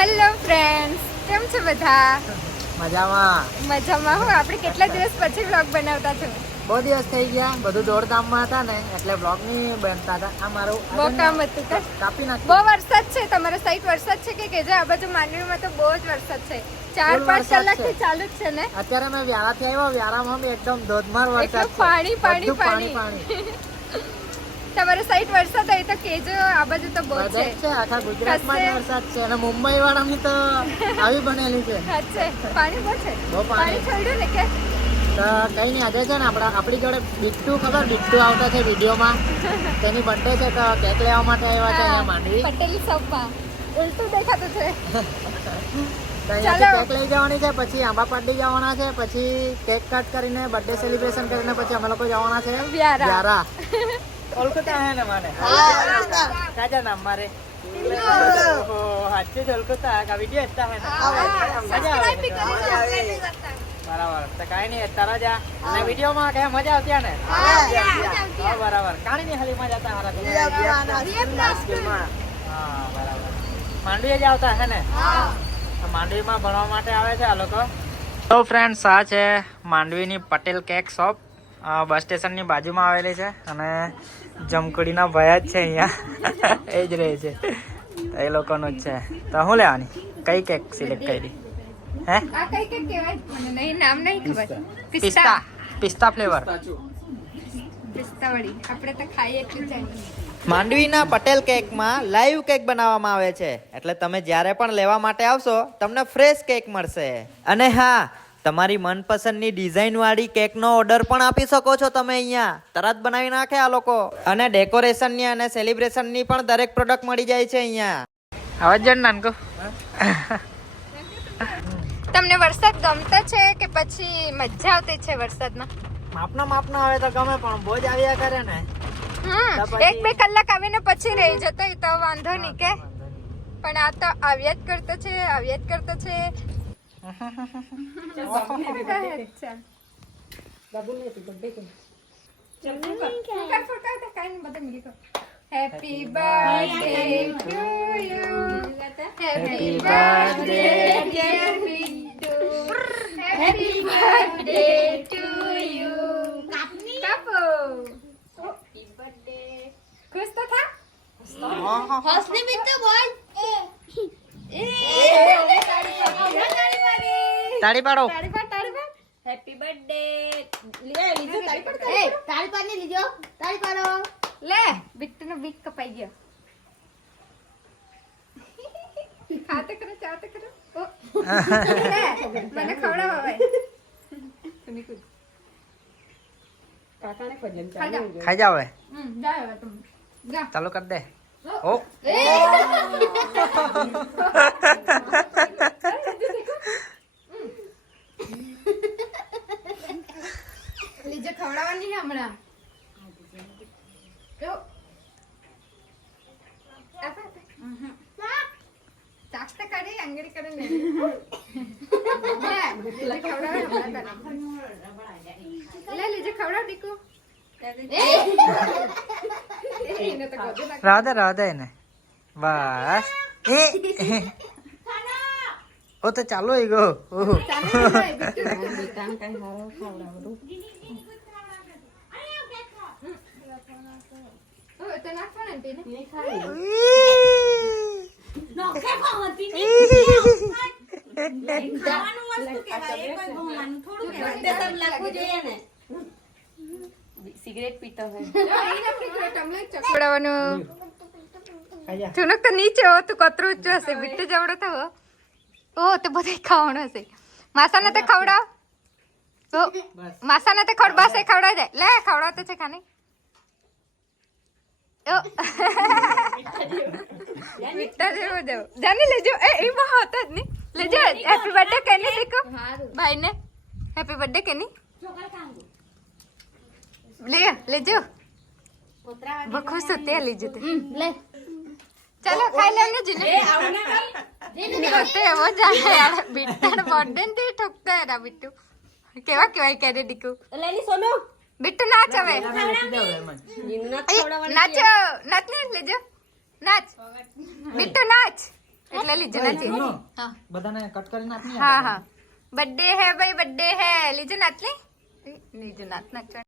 Hello friends, કેમ છો બધા? મજામાં હું. આપણે કેટલા દિવસ પછી વ્લોગ બનાવતા છો? બહુ દિવસ થઈ ગયા, બધું દોડધામમાં હતા ને એટલે વ્લોગ ની બનતા હતા. આ મારું બહુ કામ હતું કે કાપી નાખ. બહુ વરસાદ છે તમારા સાઈડ? વરસાદ છે કે કેજો? આ બાજુ માંડવીમાં તો બહુ જ વરસાદ છે. 4-5 કલાકથી ચાલુ જ છે ને. અત્યારે મેં વ્યારાથી આવ્યો, વ્યારામાં બી એકદમ ધોધમાર વરસાદ છે. પાણી પાણી બધું પાણી. તમારા સાઈડ વરસાદ હોય તો કેજો. આ બાજુ તો બહુ છે. આખા ગુજરાતમાં જ વરસાદ છે અને મુંબઈ વાળાની તો આવી બનેલી છે. પાણી બહુ છે. પાણી છોડ્યું ને કે તો કઈ નહીં. આજે છે ને આપણી જોડે બિટ્ટુ, ખબર બિટ્ટુ આવતા છે વિડીયોમાં, તેની બર્થડે છે તો કેક લેવા માટે આવ્યા છે અહીંયા માંડવી પટેલ શોપમાં. ઉલટું દેખાતું છે. કેક લઈ જવાની છે, પછી આંબા પાડી જવાના છે, પછી કેક કટ કરીને બર્થડે સેલિબ્રેશન કરીને પછી અમે લોકો જવાના છે વ્યારા. કોલકાતા હે ને માને કાજા નામ મારે હાચે કોલકાતા કા વિડિયો હતા હે મજા આવે. બરાબર તો કાઈ નહીં, તારા જા અને વિડિયો માં કે મજા આવતી ને. હા બરાબર. કાણી ની હાલી મજા આવતા હારા. હા બરાબર. માંડવી જ આવતા હે ને? માંડવીમાં ભણવા માટે આવે છે આ લોકો. તો ફ્રેન્ડ્સ, આ છે માંડવીની પટેલ કેક શોપ. બસ સ્ટેશનની બાજુમાં આવેલી છે અને જમકડીના ભયા જ છે અહીંયા. એ જ રહે છે, એ લોકોનું જ છે. તો શું લેવાની? કઈ કેક સિલેક્ટ કરી? હે આ કઈ કેક કહેવાય? મને નહીં, નામ નહીં ખબર. પિસ્તા ફ્લેવર. પિસ્તા વાળી આપણે તો ખાઈએ એટલું જ. માંડવીના પટેલ કેકમાં લાઈવ કેક બનાવવામાં આવે છે, એટલે તમે જ્યારે પણ લેવા માટે આવશો તમને ફ્રેશ કેક મળશે. અને હા, તમારી મનપસંદની ડિઝાઇન વાળી કેકનો ઓર્ડર પણ આપી શકો છો તમે. અહીંયા તરત બનાવી નાખે આ લોકો. અને ડેકોરેશનની અને સેલિબ્રેશનની પણ દરેક પ્રોડક્ટ મળી જાય છે અહીંયા. આવાજ જણ નાનકો. તમને વરસાદ ગમતો છે કે પછી મજા આવતી છે વરસાદમાં? માપનો આવે તો ગમે, પણ બહુ જ આવ્યા કરે ને. 1-2 કલાક આવીને પછી રહી જતો તો વાંધો નહીં કે, પણ આ તો આવ્યા જ કરતો છે. Happy birthday to you, happy birthday dear Bittu, happy birthday to you. કાપો. ખુશ તો થા. હસની બિટ્ટુ બોલ. તાળી પાડો. Happy birthday. લીજો તાળી પાડો. તાળી પાડને લીજો. તાળી પાડો. લે, બિટ્ટુ નો બીક કપાઈ ગયો. ખાતે કરો. મને ખવડાવ હવે. ખાઈ જાવ હવે. જાવ તમે. જા. ચાલુ કરી દે. ઓ લીજે ખવડાવવાની હમણાં. ચાખતા કરી અંગડી કરે ને. લીજે ખવડાવ દીકુ. રાધે ને બસ. ઓ તો ચાલો ઈ ગો. સિગરેટ પીતો હોય. ચુનક તો નીચે હો, તું કતરું જ હશે. બિટ્ટુ જવડો તો હો. ઓ તો બધે ખાવાનું હશે. માસાને તે ખવડાવ. તો માસાને તે બસ એ ખવડાવ જાય. લે ખવડાવ તો છે ખાને. બિટ્ટા જેવો જાવ. જાને લેજો. એમાં હોતો જ નહીં. લેજો. હેપી બર્થડે કેને દેખો ભાઈ ને. હેપી બર્થડે કેની લેજો. ખુશ હોતે લેજો. લે ચાલો ખાઈ લેને જીને. એવો જાય યાર. બિટ્ટાનો બર્થડે ને ઠોકતા યાર બિટ્ટુ. કેવાય કરે દીકુ. લેની સોનો બિટ્ટુ નાચ હવે. નાચ ને લેજો. નાચ બિટ્ટુ નાચ. એટલે લીજે નાચી હા બધાને કટ કરીને આપની હા હા બર્થડે હે ભાઈ બર્થડે હે લીજે નાચ લે લીજે નાચ નાચ